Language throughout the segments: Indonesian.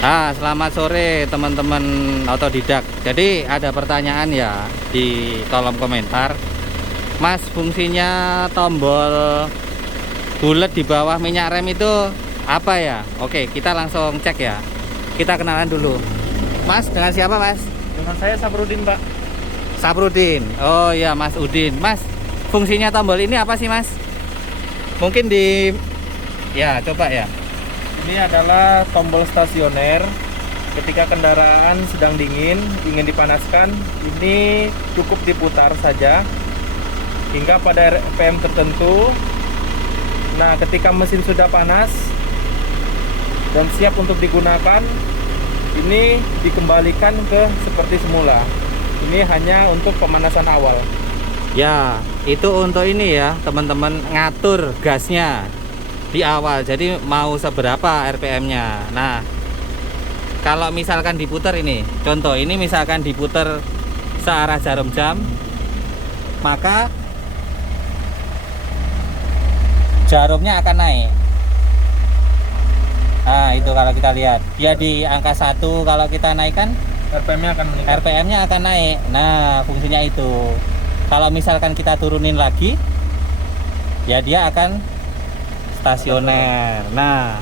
Selamat sore teman-teman otodidak. Jadi ada pertanyaan ya di kolom komentar. Mas, fungsinya tombol bulat di bawah minyak rem itu apa ya? Oke, kita langsung cek ya. Kita kenalan dulu. Mas, dengan siapa Mas? Dengan saya Saprudin, Pak. Saprudin. Oh iya, Mas Udin. Mas, fungsinya tombol ini apa sih Mas? Mungkin ya coba ya. Ini adalah tombol stasioner. Ketika kendaraan sedang dingin, ingin dipanaskan, ini cukup diputar saja hingga pada RPM tertentu. Nah, ketika mesin sudah panas dan siap untuk digunakan, ini dikembalikan ke seperti semula. Ini hanya untuk pemanasan awal. Ya, itu untuk ini ya, teman-teman, ngatur gasnya di awal. Jadi mau seberapa RPM-nya. Nah, kalau misalkan diputar ini, contoh ini misalkan diputar searah jarum jam, maka jarumnya akan naik. Nah, itu kalau kita lihat, dia di angka 1, kalau kita naikkan RPM-nya akan meningkat. RPM-nya akan naik. Nah, fungsinya itu. Kalau misalkan kita turunin lagi, ya dia akan stasioner. Nah,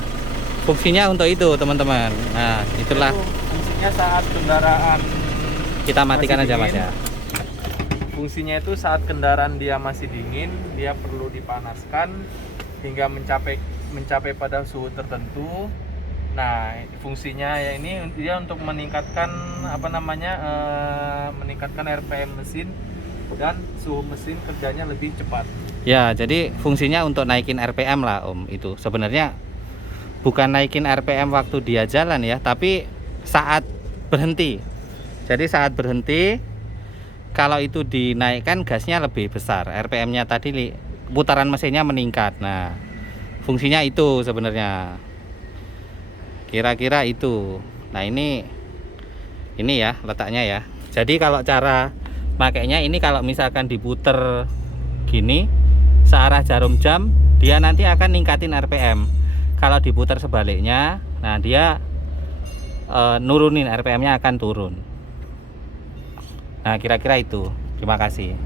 fungsinya untuk itu teman-teman. Nah, itulah. Itu fungsinya saat kendaraan Kita matikan masih aja Mas dingin. ya. Fungsinya itu saat kendaraan dia masih dingin, dia perlu dipanaskan hingga mencapai pada suhu tertentu. Nah, fungsinya ya ini dia untuk meningkatkan meningkatkan RPM mesin dan suhu mesin kerjanya lebih cepat. Ya, jadi fungsinya untuk naikin RPM lah Om. Itu sebenarnya bukan naikin RPM waktu dia jalan ya, tapi saat berhenti. Jadi saat berhenti, kalau itu dinaikkan gasnya lebih besar, RPM-nya tadi, putaran mesinnya meningkat. Nah, fungsinya itu sebenarnya. Kira-kira itu. Nah, ini ya letaknya ya. Jadi kalau cara makainya ini, kalau misalkan diputer gini searah jarum jam, dia nanti akan ningkatin RPM. Kalau diputar sebaliknya, nah dia nurunin RPM-nya, akan turun. Nah, kira-kira itu. Terima kasih.